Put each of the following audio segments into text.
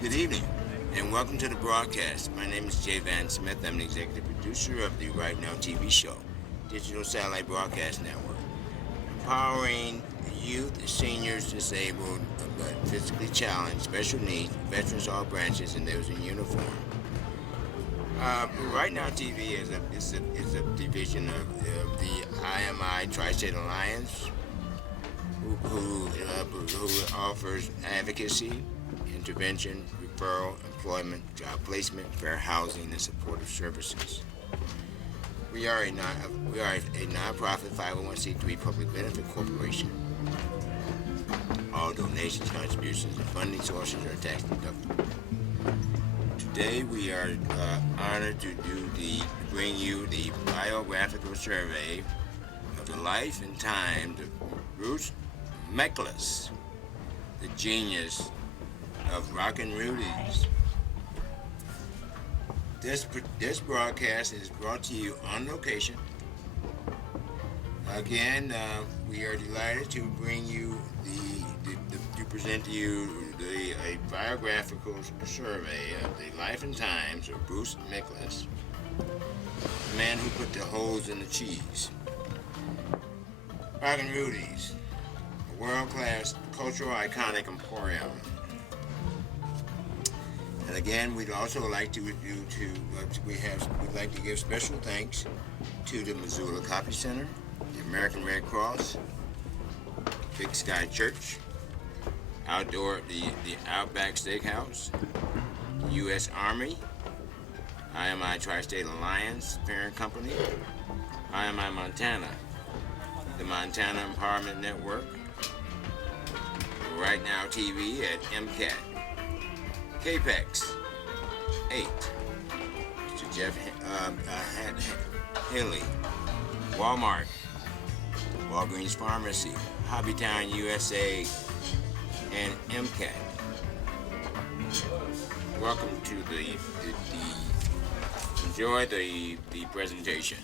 Good evening, and welcome to the broadcast. My name is Jay Van Smith. I'm the executive producer of the Right Now TV show, digital satellite broadcast network, empowering youth, seniors, disabled, but physically challenged, special needs, veterans, all branches, and those in uniform. Right Now TV is a division of the IMI Tri-State Alliance, who offers advocacy, intervention, referral, employment, job placement, fair housing, and supportive services. We are a nonprofit 501c3 public benefit corporation. All donations, contributions, and funding sources are tax deductible. Today we are honored to bring you the biographical survey of the life and times of Bruce Micklus, the genius of Rockin Rudy's. This broadcast is brought to you on location. Again, we are delighted to bring you to present to you a biographical survey of the life and times of Bruce Micklus, the man who put the holes in the cheese. Rockin Rudy's, a world-class cultural iconic emporium. And again, we'd also like to we'd like to give special thanks to the Missoula Copy Center, the American Red Cross, Big Sky Church, the Outback Steakhouse, the U.S. Army, IMI Tri-State Alliance Parent Company, IMI Montana, the Montana Empowerment Network, Right Now TV at MCAT, Capex 8, Mr. Jeff Haley, Walmart, Walgreens Pharmacy, Hobbytown USA, and MCAT. Welcome to enjoy the presentation.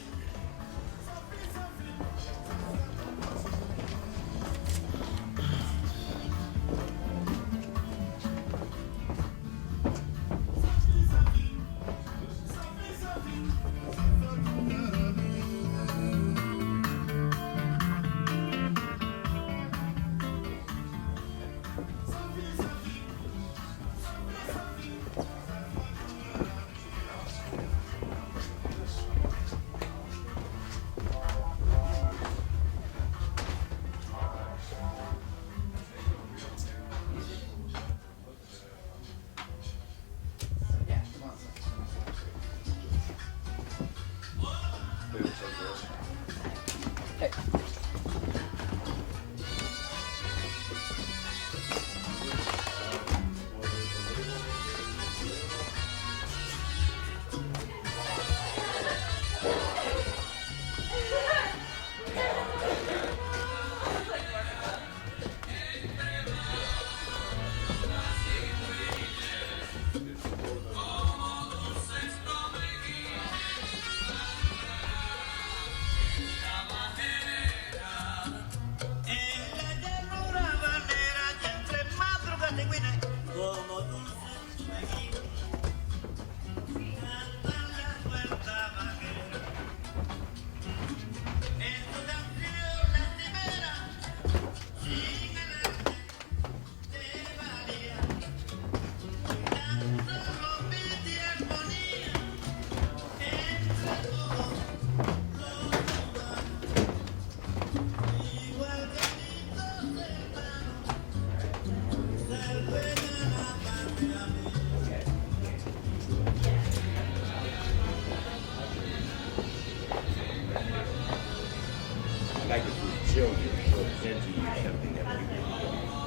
I'd like to show you, present to you something that we do.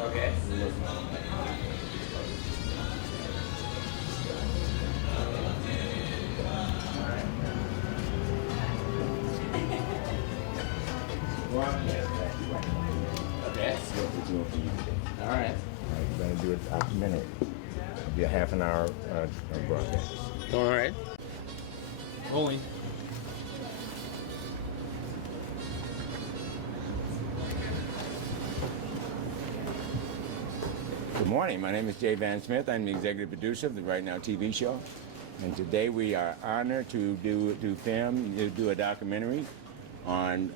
Okay. Okay. That's what we're doing for you today. All right. We're going to do it after a minute. It'll be a half an hour broadcast. All right. Rolling. Good morning. My name is Jay Van Smith. I'm the executive producer of the Right Now TV show. And today we are honored to do a documentary on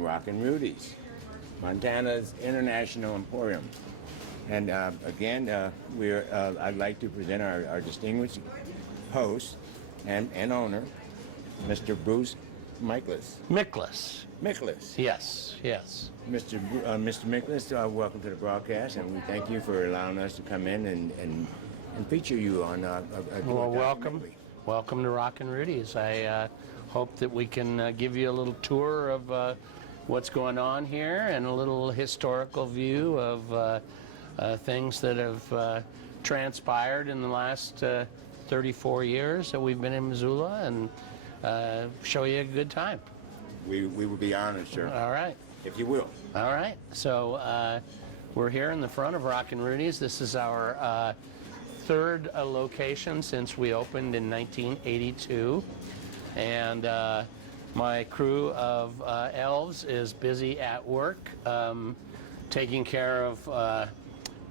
Rockin Rudy's, Montana's International Emporium. And again, I'd like to present our distinguished host and owner, Mr. Bruce Micklus. Micklus. Yes. Mr. Micklus, welcome to the broadcast, and we thank you for allowing us to come in and feature you on Well, welcome to Rockin Rudy's. I hope that we can give you a little tour of what's going on here and a little historical view of things that have transpired in the last 34 years that we've been in Missoula, and show you a good time. We will be honored, sir. All right. If you will. All right. So we're here in the front of Rockin Rudy's. This is our third location since we opened in 1982. And my crew of elves is busy at work taking care of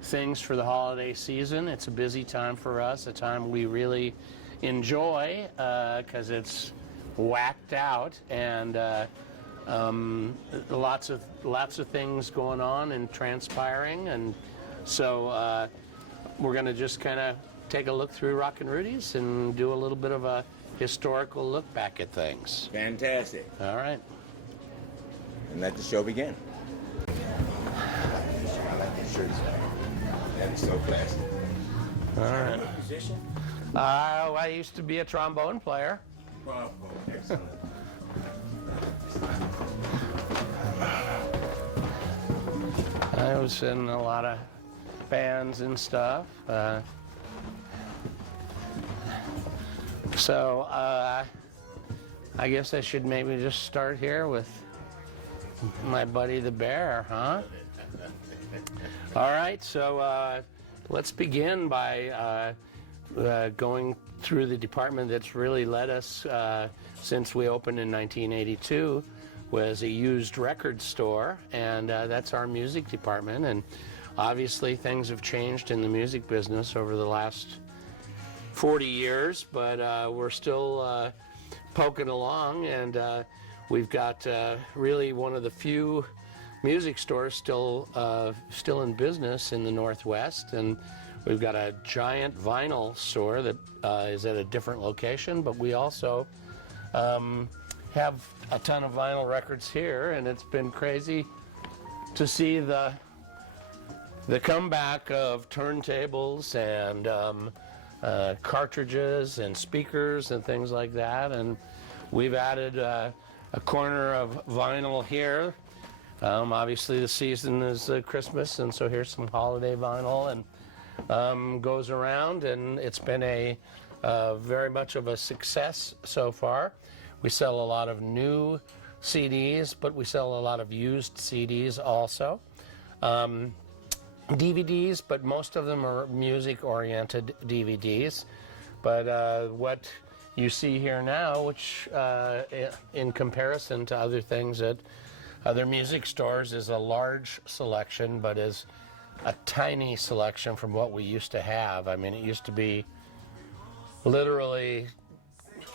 things for the holiday season. It's a busy time for us, a time we really enjoy because it's whacked out and lots of things going on and transpiring, and so we're going to just kind of take a look through Rockin Rudy's and do a little bit of a historical look back at things. Fantastic. All right. And let the show begin. I like that shirt. That's so classy. All right. What position? I used to be a trombone player. Well, excellent. I was in a lot of bands and stuff. So I guess I should maybe just start here with my buddy the bear, huh? All right, so let's begin by going through the department that's really led us since we opened in 1982, was a used record store, and that's our music department. And obviously things have changed in the music business over the last 40 years, but we're still poking along, and we've got really one of the few music stores still in business in the Northwest, and we've got a giant vinyl store that is at a different location, but we also have a ton of vinyl records here, and it's been crazy to see the comeback of turntables and cartridges and speakers and things like that. And we've added a corner of vinyl here. Obviously the season is Christmas, and so here's some holiday vinyl, and goes around, and it's been a very much of a success so far. We sell a lot of new CDs, but we sell a lot of used CDs also. DVDs, but most of them are music-oriented DVDs. But what you see here now, which in comparison to other things at other music stores, is a large selection, but is a tiny selection from what we used to have. I mean, it used to be literally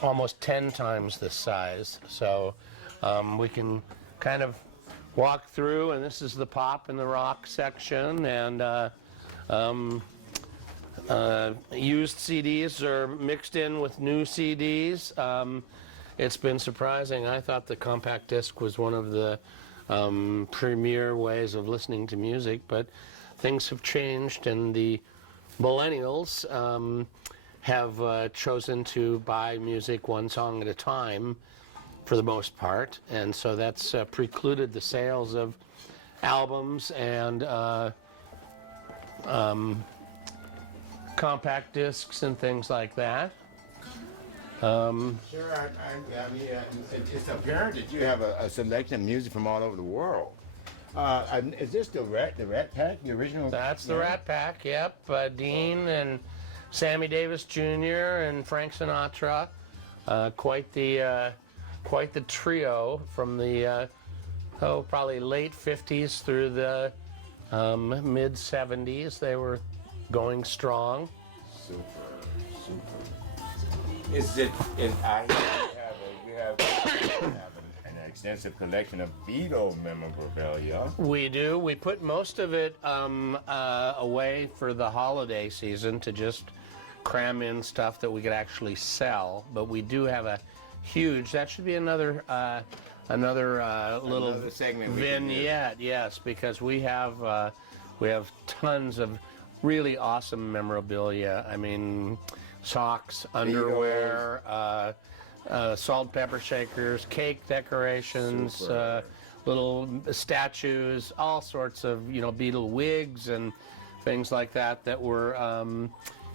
almost 10 times this size. So we can kind of walk through, and this is the pop and the rock section, and used CDs are mixed in with new CDs. It's been surprising. I thought the compact disc was one of the premier ways of listening to music, but things have changed, and the millennials have chosen to buy music one song at a time for the most part, and so that's precluded the sales of albums and compact discs and things like that. Sure, I mean, it's apparent that you have a selection of music from all over the world. Is this the Rat Pack, the original? That's the Rat Pack, yep. Dean and Sammy Davis Jr. and Frank Sinatra. Quite the trio from the probably late 50s through the Mid 70s, they were going strong. Super. Is it? We have an extensive collection of Beatle memorabilia. We do. We put most of it away for the holiday season to just cram in stuff that we could actually sell. But we do have a huge. That should be another little segment vignette. Yes, because we have tons of really awesome memorabilia. I mean, socks, underwear, salt, pepper shakers, cake decorations, little statues, all sorts of Beatle wigs and things like that were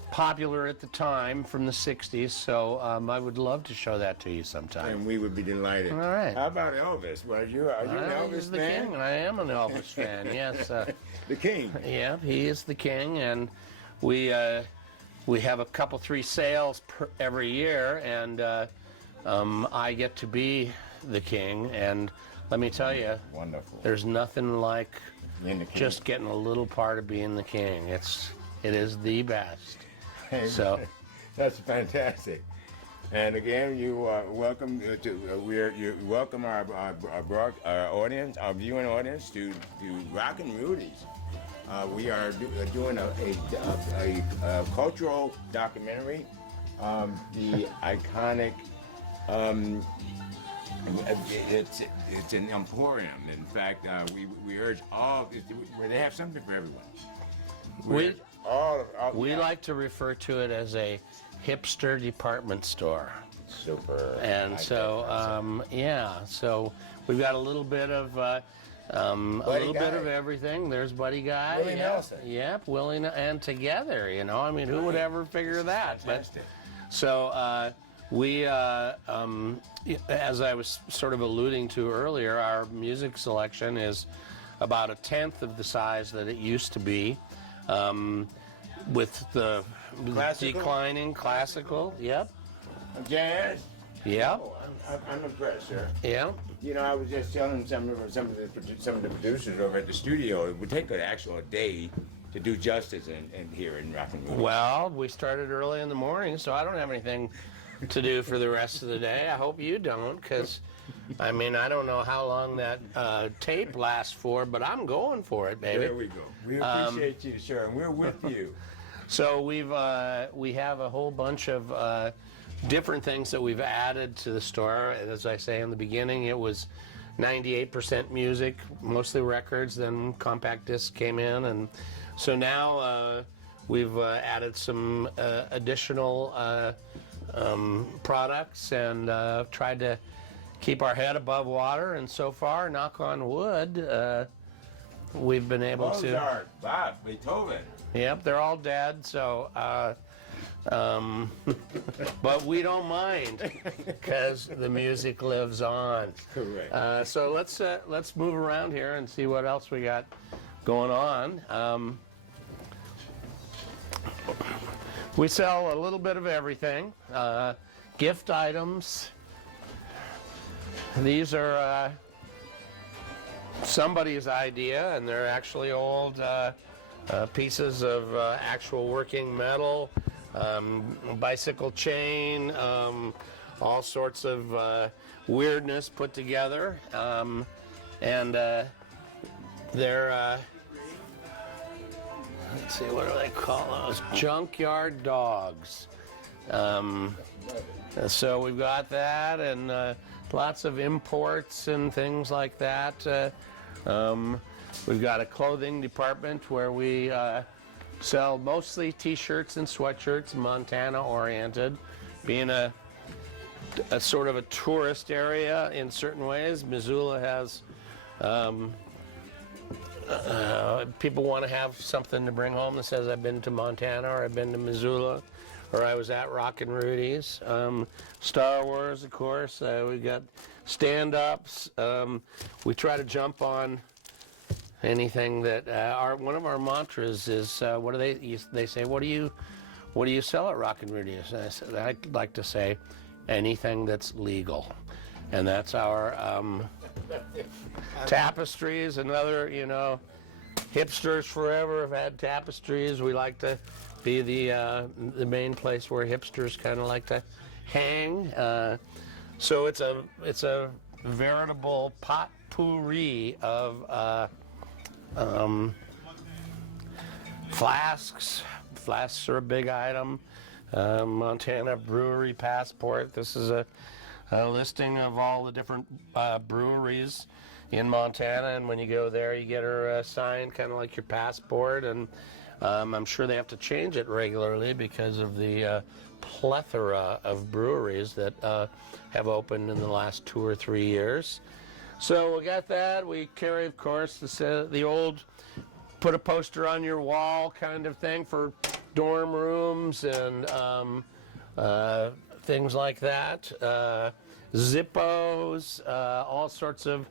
popular at the time from the 60s. So I would love to show that to you sometime. And we would be delighted. All right. How about Elvis? Are you an Elvis He's the fan? king. I am an Elvis fan. Yes. The king. Yeah, he is the king, and we have a couple, 3 sales every year, and I get to be the king. And let me tell you, Wonderful. there's nothing like Being the king. just getting a little part of being the king. It is the best. So That's fantastic. And again, you are welcome you welcome our audience, our viewing audience, to Rockin Rudy's. We are doing a cultural documentary. The iconic. It's an emporium. In fact, we urge all. They have something for everyone. We like to refer to it as a hipster department store. Super. And so, so we've got a little bit of bit of everything. There's Buddy Guy. Willie Nelson. Yep, Willie and together. I mean, who would ever figure that? Fantastic. So we, as I was sort of alluding to earlier, our music selection is about 1/10 of the size that it used to be. With the declining classical, yep. Jazz. Yep. Oh, I'm impressed, sir. Yeah. I was just telling some of the producers over at the studio, it would take an actual day to do justice in here in Rockin Rudy. Well, we started early in the morning, so I don't have anything to do for the rest of the day. I hope you don't, because, I mean, I don't know how long that tape lasts for, but I'm going for it, baby. There we go. We appreciate you, sir, and we're with you. So we have a whole bunch of different things that we've added to the store. As I say in the beginning, it was 98% music, mostly records, then compact discs came in, and so now we've added some additional products and tried to keep our head above water, and so far, knock on wood, we've been able to. Mozart, Bach, Beethoven. Yep, they're all dead, so, but we don't mind, because the music lives on. Correct. So let's move around here and see what else we got going on. We sell a little bit of everything. Gift items. These are somebody's idea, and they're actually old pieces of actual working metal, bicycle chain, all sorts of weirdness put together, and they're let's see, what do they call those? Junkyard dogs. So we've got that, and lots of imports and things like that. We've got a clothing department where we sell mostly t-shirts and sweatshirts, Montana-oriented, being a sort of a tourist area in certain ways. Missoula has people want to have something to bring home that says I've been to Montana, or I've been to Missoula, or I was at Rockin Rudy's. Star Wars, of course. We got stand-ups. We try to jump on anything that one of our mantras is what do they say? What do you sell at Rockin Rudy's? And I said, I'd like to say anything that's legal, and that's our tapestries and other hipsters forever have had tapestries. We like to be the main place where hipsters kind of like to hang. So it's a veritable potpourri of flasks. Flasks are a big item. Montana Brewery Passport. This is a listing of all the different breweries in Montana, and when you go there, you get her signed, kind of like your passport. And I'm sure they have to change it regularly because of the plethora of breweries that have opened in the last 2 or 3 years. So we got that. We carry, of course, the old put a poster on your wall kind of thing for dorm rooms and things like that. Zippos, all sorts of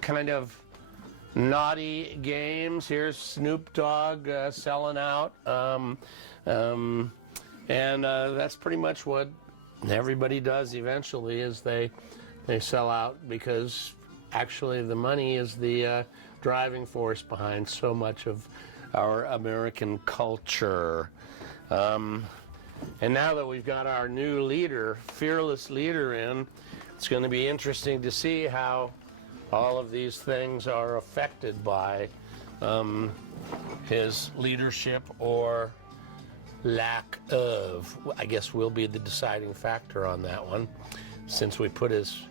kind of naughty games. Here's Snoop Dogg selling out. And that's pretty much what everybody does eventually, is they sell out, because actually the money is the driving force behind so much of our American culture. And now that we've got our new leader, fearless leader in, it's going to be interesting to see how all of these things are affected by his leadership or lack of. I guess we'll be the deciding factor on that one. Since we put his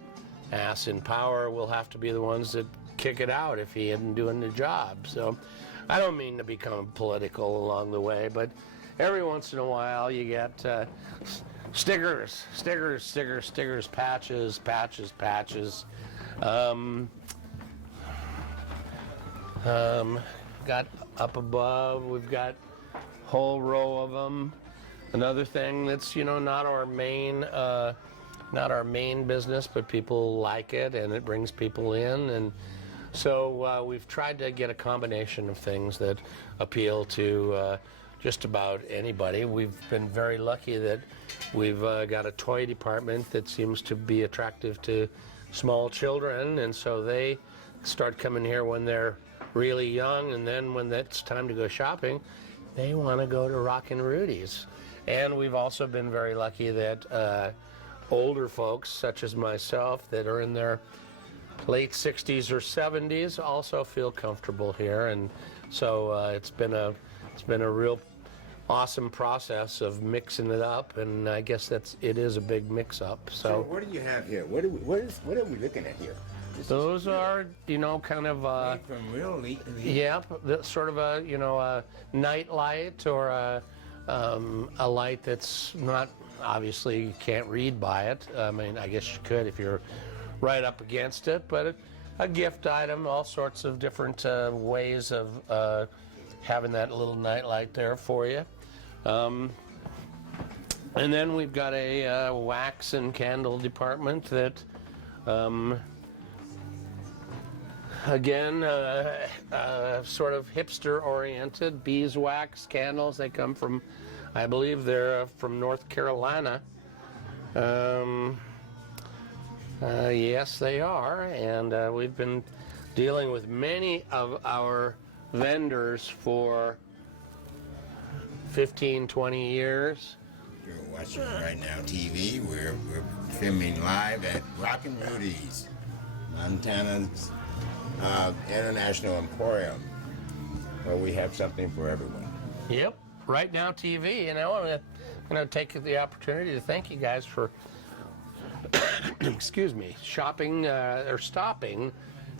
ass in power, we'll have to be the ones that kick it out if he isn't doing the job. So I don't mean to become political along the way, but every once in a while you get stickers, patches. Got up above, we've got a whole row of them. Another thing that's, not our main business, but people like it and it brings people in. And so we've tried to get a combination of things that appeal to just about anybody. We've been very lucky that we've got a toy department that seems to be attractive to small children, and so they start coming here when they're really young, and then when it's time to go shopping, they want to go to Rockin Rudy's. And we've also been very lucky that older folks, such as myself, that are in their late 60s or 70s, also feel comfortable here. And so it's been a real awesome process of mixing it up, and I guess it is a big mix-up. So what do you have here? What are we looking at here? Those are, kind of from real elite. Yep, sort of a a night light, or a light that's not, obviously you can't read by it. I mean, I guess you could if you're right up against it, but a gift item, all sorts of different ways of having that little night light there for you. And then we've got a wax and candle department that again, sort of hipster-oriented. Beeswax candles. They come from, I believe they're from North Carolina. Yes, they are. And we've been dealing with many of our vendors for 15, 20 years. You're watching right now TV. We're filming live at Rockin Rudy's, Montana's International Emporium, where we have something for everyone. Yep, Right Now TV. And I want to take the opportunity to thank you guys for, excuse me, shopping or stopping.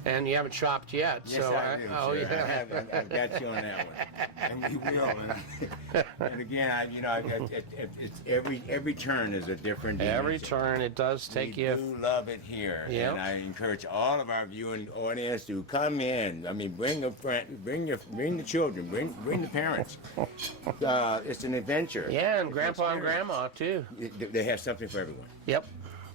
And you haven't shopped yet. Yes, so I do, oh, sir. yeah. I've got you on that one, and we will. And again, it's every turn is a different dimension. Every turn, it does take we you. do love it here, Yep. and I encourage all of our viewing audience to come in. I mean, bring a friend, bring the children, bring the parents. It's an adventure. Yeah, and It's Grandpa an and Grandma too. They have something for everyone. Yep.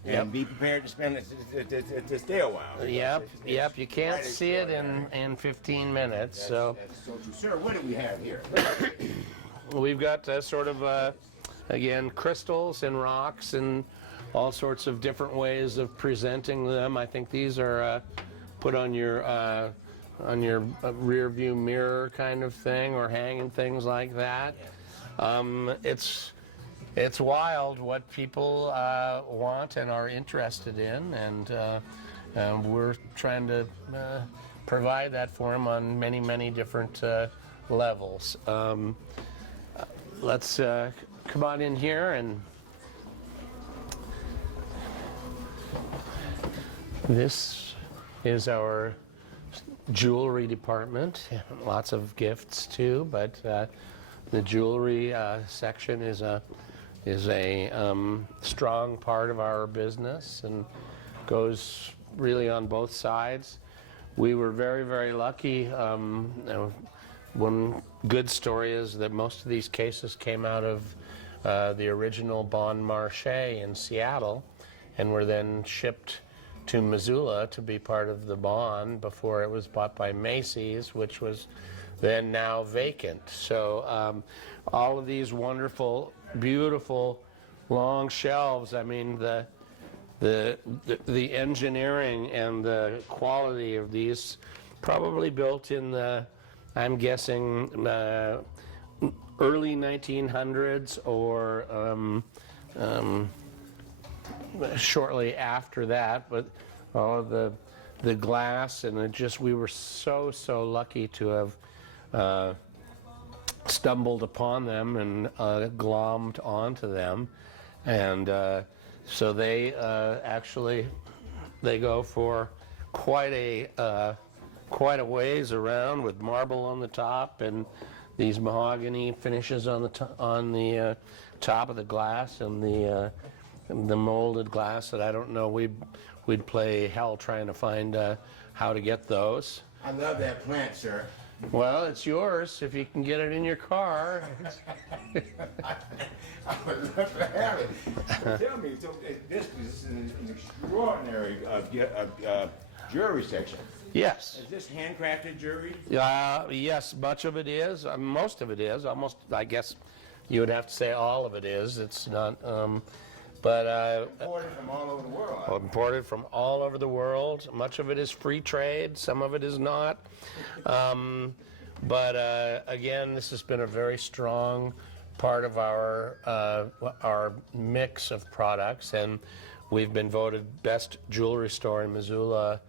And be prepared to spend it to stay a while. Yep. It's You can't quite see it extraordinary. in 15 minutes. That's So so true. Sir, what do we have here? we've got sort of, again, crystals and rocks and all sorts of different ways of presenting them. I think these are put on your on your rear view mirror kind of thing, or hanging things like that. It's wild what people want and are interested in, and we're trying to provide that for them on many, many different levels. Let's come on in here, and this is our jewelry department. Lots of gifts too, but the jewelry section is a strong part of our business and goes really on both sides. We were very, very lucky. One good story is that most of these cases came out of the original Bon Marché in Seattle, and were then shipped to Missoula to be part of the Bon before it was bought by Macy's, which was then now vacant. So all of these wonderful, beautiful, long shelves. I mean, the engineering and the quality of these, probably built in the, I'm guessing, early 1900s or shortly after that, but all of the glass, and we were so lucky to have stumbled upon them and glommed onto them, and so they actually go for quite a ways around, with marble on the top and these mahogany finishes on the top of the glass, and the molded glass that I don't know, we'd play hell trying to find how to get those. I love that plant, sir. Well, it's yours if you can get it in your car. I would love to have it. Tell me, so this is an extraordinary jewelry section. Yes. Is this handcrafted jewelry? Yes, much of it is. Most of it is. Almost, I guess you would have to say all of it is. It's not, but Imported from all over the world. Imported from all over the world. Much of it is free trade. Some of it is not. But again, this has been a very strong part of our mix of products, and we've been voted best jewelry store in Missoula.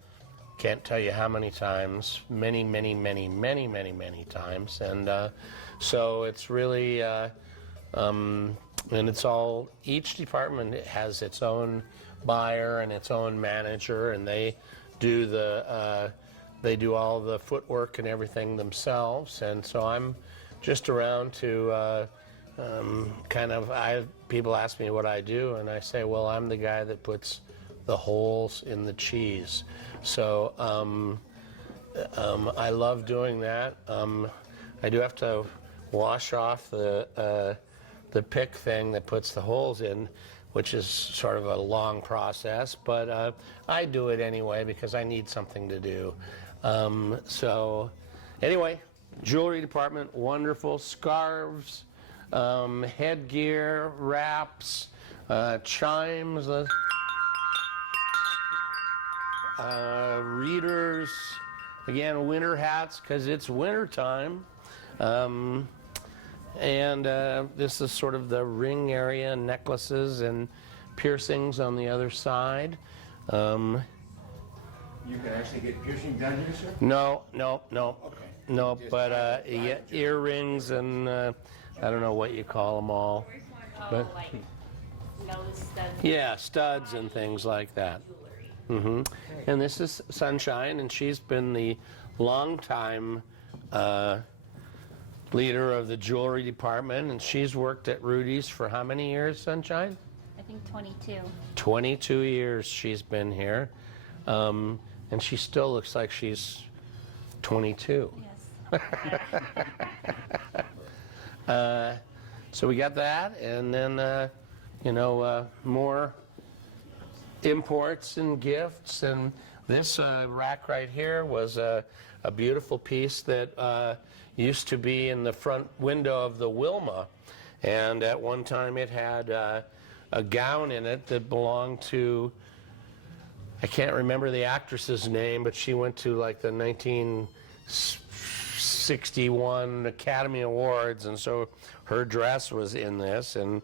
Can't tell you how many times, many times, and so it's really, and it's all, each department has its own buyer and its own manager, and they do all the footwork and everything themselves, and so I'm just around to people ask me what I do, and I say, well, I'm the guy that puts the holes in the cheese. So I love doing that. I do have to wash off the pick thing that puts the holes in, which is sort of a long process, but I do it anyway because I need something to do. So anyway, jewelry department, wonderful. Scarves, headgear, wraps, chimes, readers, again, winter hats because it's winter time, and this is sort of the ring area, necklaces and piercings on the other side. You can actually get piercing done here, sir? No. Okay. No, Just but fine. earrings and I don't know what you call them all. But like nose studs. yeah, studs and things like that. And this is Sunshine, and she's been the longtime leader of the jewelry department, and she's worked at Rudy's for how many years, Sunshine? I think 22. 22 years she's been here, and she still looks like she's 22. Yes. So we got that, and then more imports and gifts, and this rack right here was a beautiful piece that used to be in the front window of the Wilma, and at one time it had a gown in it that belonged to I can't remember the actress's name, but she went to like the 1961 Academy Awards, and so her dress was in this, and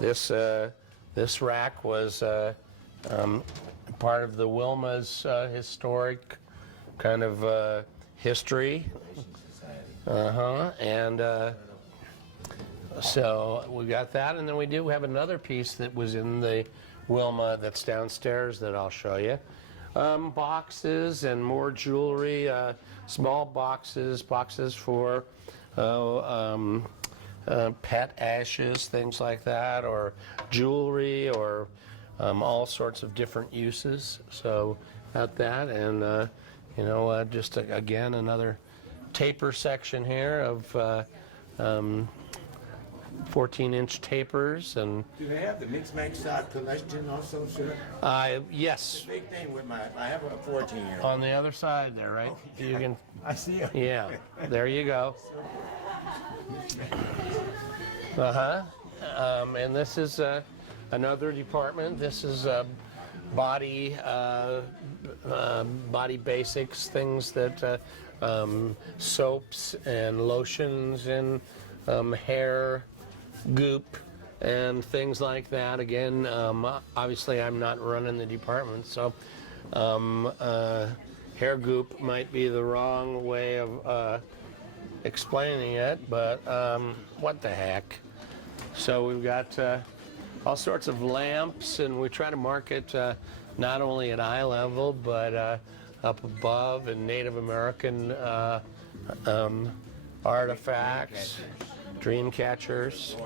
this rack was part of the Wilma's historic kind of history. And so we got that, and then we do have another piece that was in the Wilma that's downstairs that I'll show you. Boxes and more jewelry, small boxes for pet ashes, things like that, or jewelry, or all sorts of different uses. So got that, and just again another taper section here of 14-inch tapers. And Do they have the mixed match collection also, sir? yes, Big thing with I have a 14-year-old. on the other side there, right? You can, I see it. yeah, there you go. And this is another department. This is body basics, things that soaps and lotions and hair goop and things like that. Again, obviously I'm not running the department, so hair goop might be the wrong way of explaining it, but what the heck. So we've got all sorts of lamps, and we try to market not only at eye level, but up above, and Native American artifacts, dream catchers.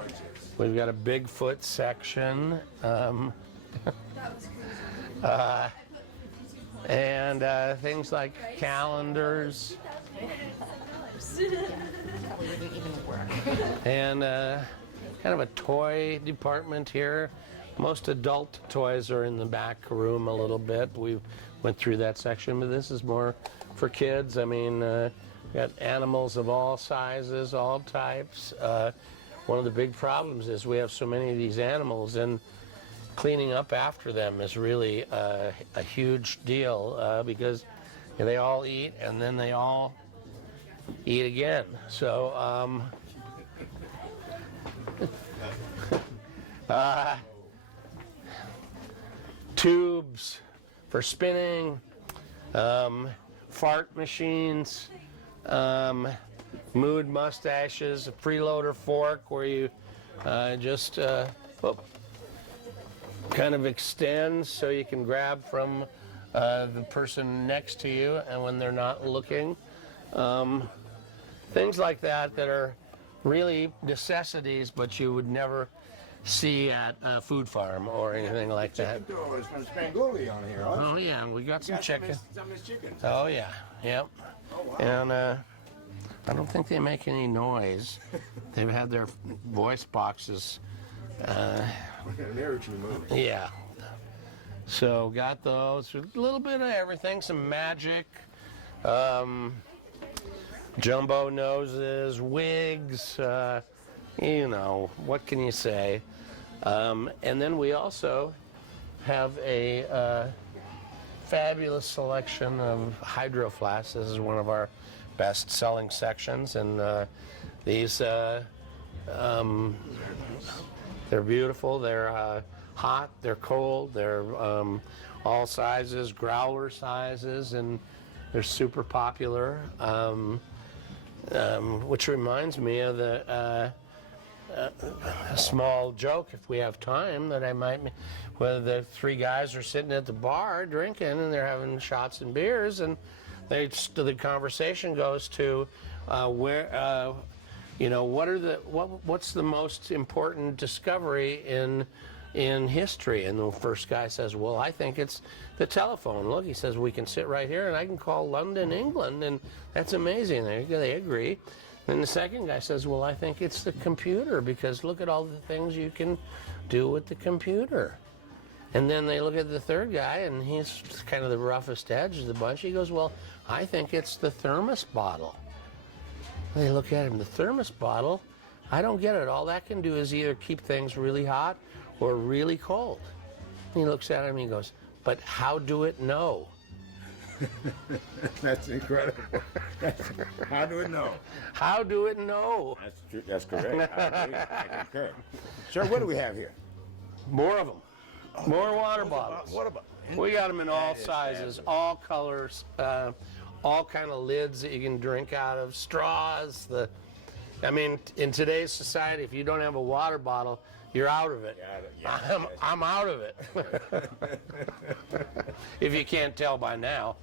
We've got a Bigfoot section, and things like calendars, and kind of a toy department here. Most adult toys are in the back room a little bit. We went through that section, but this is more for kids. I mean, got animals of all sizes, all types. One of the big problems is we have so many of these animals, and cleaning up after them is really a huge deal because they all eat and then they all eat again. So tubes for spinning, fart machines, mood mustaches, a freeloader fork where you just kind of extends so you can grab from the person next to you and when they're not looking. Things like that that are really necessities, but you would never see at a food farm or anything like that. Chicken throwers from Spangoli on here, huh? Oh yeah, we got some chicken. Some of chicken. Oh yeah, yep. Oh, wow. And I don't think they make any noise. They've had their voice boxes. Yeah. So got those. A little bit of everything. Some magic. Jumbo noses, wigs. What can you say? And then we also have a fabulous selection of hydro flasks. This is one of our best-selling sections, and these they're beautiful. They're hot. They're cold. They're all sizes, growler sizes, and they're super popular. Which reminds me of a small joke, if we have time, that I might, where the three guys are sitting at the bar drinking and they're having shots and beers, and the conversation goes to what's the most important discovery in history? And the first guy says, well, I think it's the telephone. Look, he says, we can sit right here and I can call London, England, and that's amazing. They agree. Then the second guy says, well, I think it's the computer, because look at all the things you can do with the computer. And then they look at the third guy, and he's kind of the roughest edge of the bunch. He goes, well, I think it's the thermos bottle. They look at him, the thermos bottle? I don't get it. All that can do is either keep things really hot or really cold. And he looks at him and he goes, but how do it know? That's incredible. How do we know? How do it know? That's true. That's correct. I agree. I concur. Sir, what do we have here? More of them. More water bottles. What about? We got them in all sizes, all colors, all kind of lids that you can drink out of, straws. I mean, in today's society, if you don't have a water bottle, you're out of it. I'm out of it. If you can't tell by now.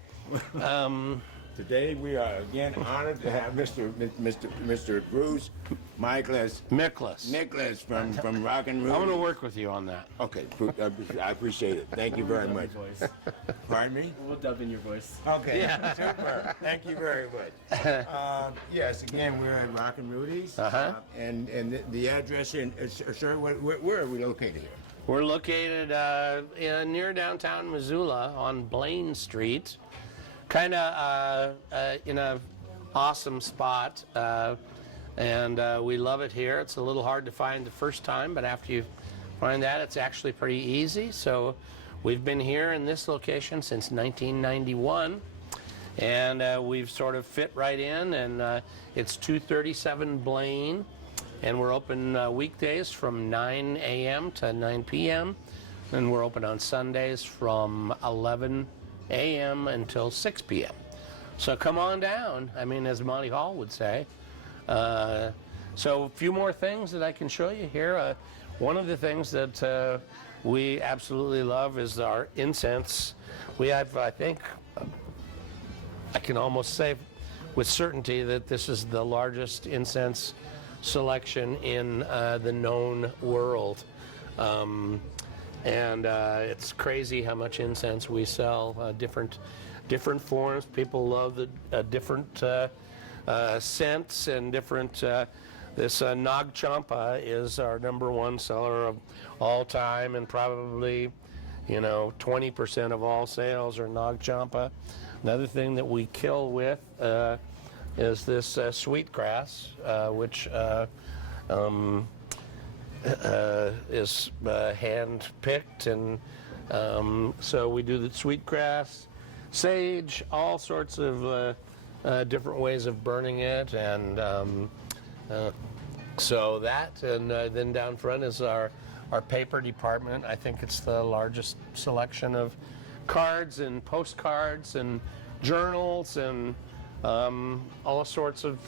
Today we are again honored to have Mr. Bruce Micklus. from Rockin Rudy. I'm going to work with you on that. Okay, I appreciate it. Thank you very much. Voice. Pardon me? We'll dub in your voice. Okay, super. Thank you very much. Yes, again, we're at Rockin Rudy's. And the address, sir, where are we located here? We're located near downtown Missoula on Blaine Street. Kind of in a awesome spot, and we love it here. It's a little hard to find the first time, but after you find that, it's actually pretty easy. So we've been here in this location since 1991, and we've sort of fit right in, and it's 237 Blaine, and we're open weekdays from 9 a.m. to 9 p.m., and we're open on Sundays from 11 a.m. until 6 p.m. So come on down, I mean, as Monty Hall would say. So a few more things that I can show you here. One of the things that we absolutely love is our incense. We have, I think, I can almost say with certainty that this is the largest incense selection in the known world. And it's crazy how much incense we sell, different forms. People love the different scents and different. This Nag Champa is our #1 seller of all time, and probably, 20% of all sales are Nag Champa. Another thing that we kill with is this sweetgrass, which is hand picked, and so we do the sweetgrass, sage, all sorts of different ways of burning it, and so that, and then down front is our paper department. I think it's the largest selection of cards and postcards and journals and all sorts of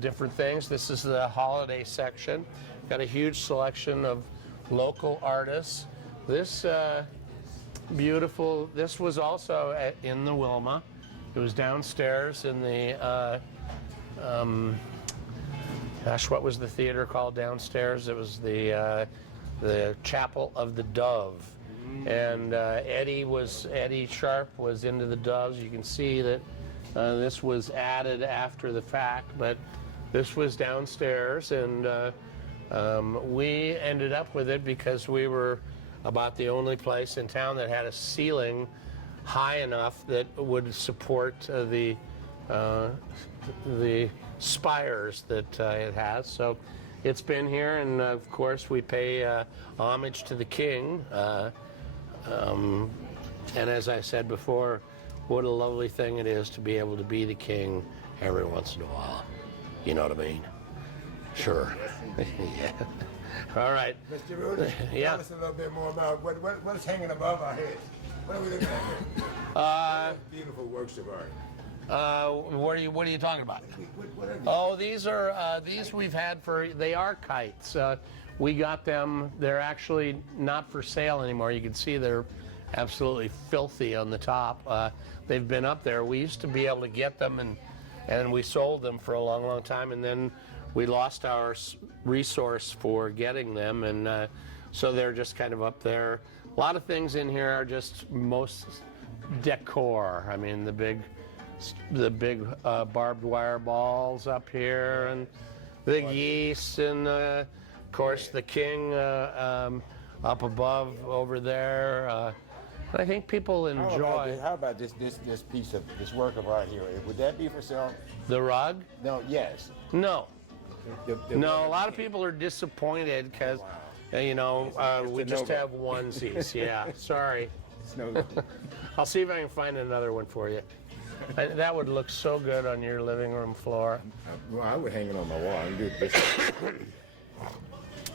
different things. This is the holiday section. Got a huge selection of local artists. This this was also in the Wilma. It was downstairs in the, gosh, what was the theater called downstairs? It was the Chapel of the Dove. And Eddie Sharp was into the Doves. You can see that this was added after the fact, but this was downstairs, and we ended up with it because we were about the only place in town that had a ceiling high enough that would support the spires that it has. So it's been here, and of course we pay homage to the king. And as I said before, what a lovely thing it is to be able to be the king every once in a while. You know what I mean? Sure. Yeah. All right. Mr. Rudy, Yeah. tell us a little bit more about what's hanging above our heads. What are we looking at here? Beautiful works of art. What are you talking about? What are these? Oh, these we've had they are kites. We got them. They're actually not for sale anymore. You can see they're absolutely filthy on the top. They've been up there. We used to be able to get them, and we sold them for a long, long time, and then we lost our resource for getting them, and so they're just kind of up there. A lot of things in here are just most decor. I mean, the big barbed wire balls up here, and the geese, and of course the king up above over there. I think people enjoy. How about this piece of this work of art here? Would that be for sale? The rug? No. Yes. No. No, a work lot of people are disappointed because, we just have onesies. Yeah, sorry. Snow globe. I'll see if I can find another one for you. That would look so good on your living room floor. Well, I would hang it on my wall and do it this way.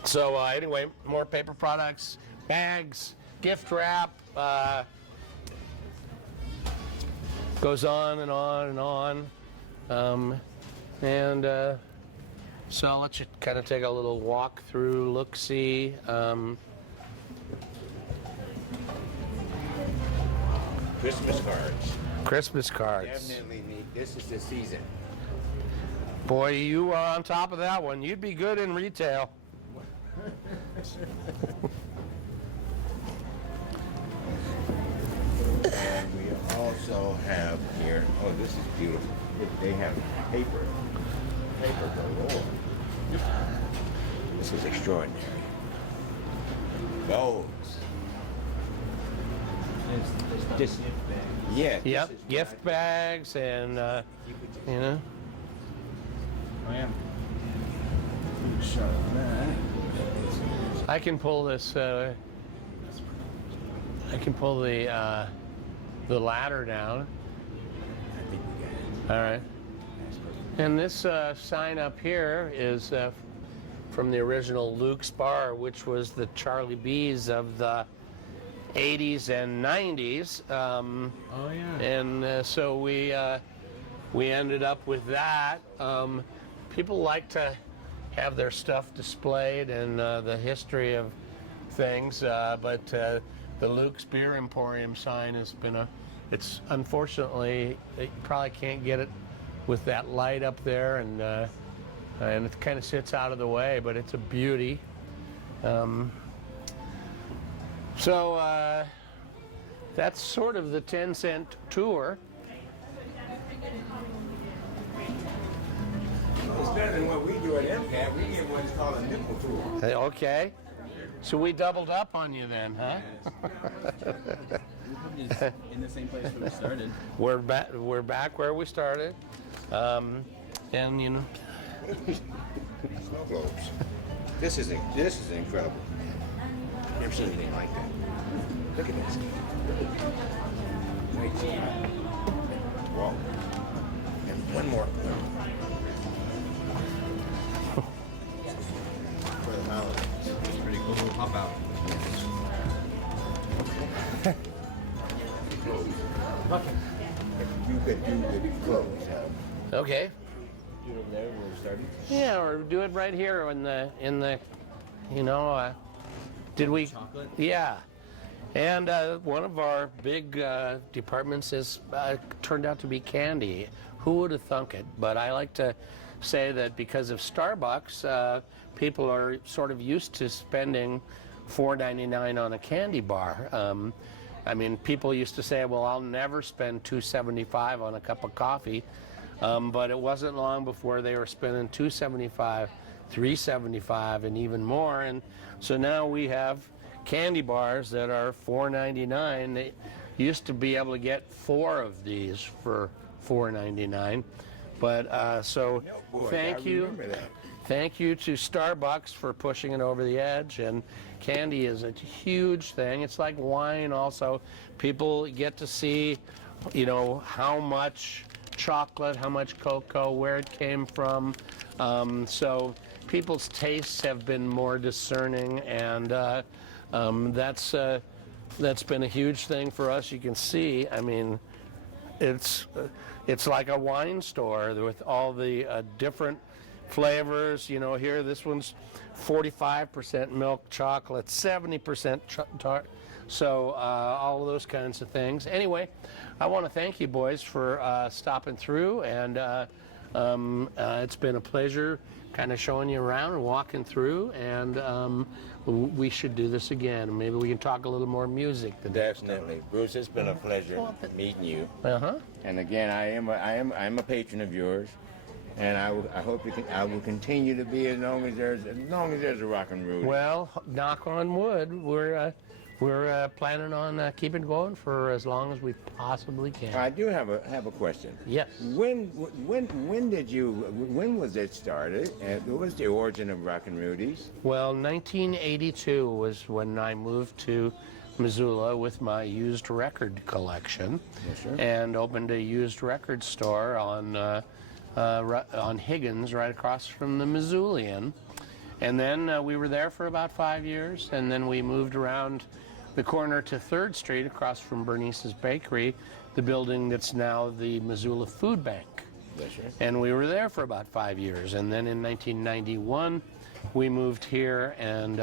So anyway, more paper products, bags, gift wrap, goes on and on and on. So I'll let you kind of take a little walk through, look-see. Christmas cards. Christmas cards. Definitely need. This is the season. Boy, you are on top of that one. You'd be good in retail. And we also have here, oh, this is beautiful. They have paper. Paper galore. This is extraordinary. Those. This, yeah. this Yep, is gift what bags and, you know. I am. I can pull this, I can pull the ladder down. I think we got it. All right. And this sign up here is from the original Luke's Bar, which was the Charlie B's of the 80s and 90s. Oh yeah. And so we ended up with that. People like to have their stuff displayed and the history of things, but the Luke's Beer Emporium sign has been it's unfortunately, you probably can't get it with that light up there, and it kind of sits out of the way, but it's a beauty. So that's sort of the 10-cent tour. It's better than what we do at MCAT. We get what's called a nickel tour. Okay. So we doubled up on you then, huh? In the same place where we started. We're back where we started. And you know, Snow globes. This is incredible. Never seen anything like that. Look at this. Wait. Whoa. And one more. For the holidays. It's pretty cool little pop out. You could do the clothes. okay. Do it over there where we started. Yeah, or do it right here in the, you know, did we? Chocolate? Yeah. And one of our big departments is turned out to be candy. Who would have thunk it? But I like to say that because of Starbucks, people are sort of used to spending $4.99 on a candy bar. I mean, people used to say, well, I'll never spend $2.75 on a cup of coffee. But it wasn't long before they were spending $2.75, $3.75, and even more. And so now we have candy bars that are $4.99. They used to be able to get 4 of these for $4.99. But so Oh, boy, thank I you. remember that. Thank you to Starbucks for pushing it over the edge. And candy is a huge thing. It's like wine also. People get to see, you know, how much chocolate, how much cocoa, where it came from. So people's tastes have been more discerning, and that's been a huge thing for us. You can see, I mean, it's like a wine store with all the different flavors. You know, here this one's 45% milk chocolate, 70% tart. So all of those kinds of things. Anyway, I want to thank you boys for stopping through, and it's been a pleasure kind of showing you around and walking through, and we should do this again. Maybe we can talk a little more music. Definitely, Bruce. It's been a pleasure meeting you. And again, I am a patron of yours, and I hope I will continue to be as long as there's a Rockin Rudy. Well, knock on wood, we're planning on keeping going for as long as we possibly can. I do have a question. Yes. When was it started? And what was the origin of Rockin Rudy's? Well, 1982 was when I moved to Missoula with my used record collection, Yes, sir. and opened a used record store on Higgins, right across from the Missoulian. And then we were there for about 5 years, and then we moved around the corner to 3rd Street across from Bernice's Bakery, the building that's now the Missoula Food Bank. Yes, sir. And we were there for about 5 years. And then in 1991, we moved here, and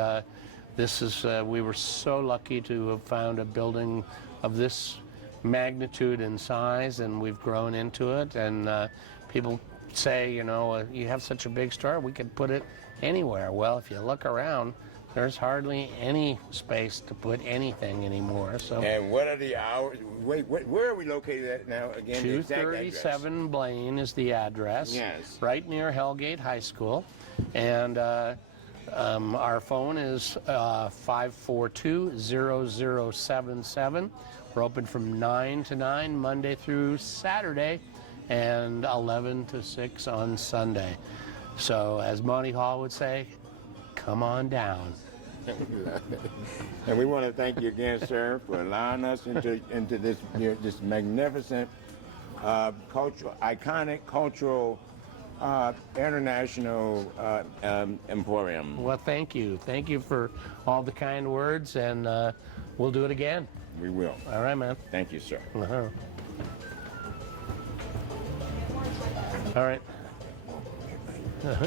we were so lucky to have found a building of this magnitude and size, and we've grown into it. And people say, you know, you have such a big store, we could put it anywhere. Well, if you look around, there's hardly any space to put anything anymore. So. And what are the hours? Wait, where are we located at now again? The exact address. 237 Blaine is the address. Yes. Right near Hellgate High School. And our phone is 542-0077. We're open from 9 to 9 Monday through Saturday, and 11 to 6 on Sunday. So as Monty Hall would say, come on down. And we want to thank you again, sir, for allowing us into this magnificent, iconic cultural, international emporium. Well, thank you. Thank you for all the kind words, and we'll do it again. We will. All right, man. Thank you, sir. Uh-huh. All right. Uh-huh.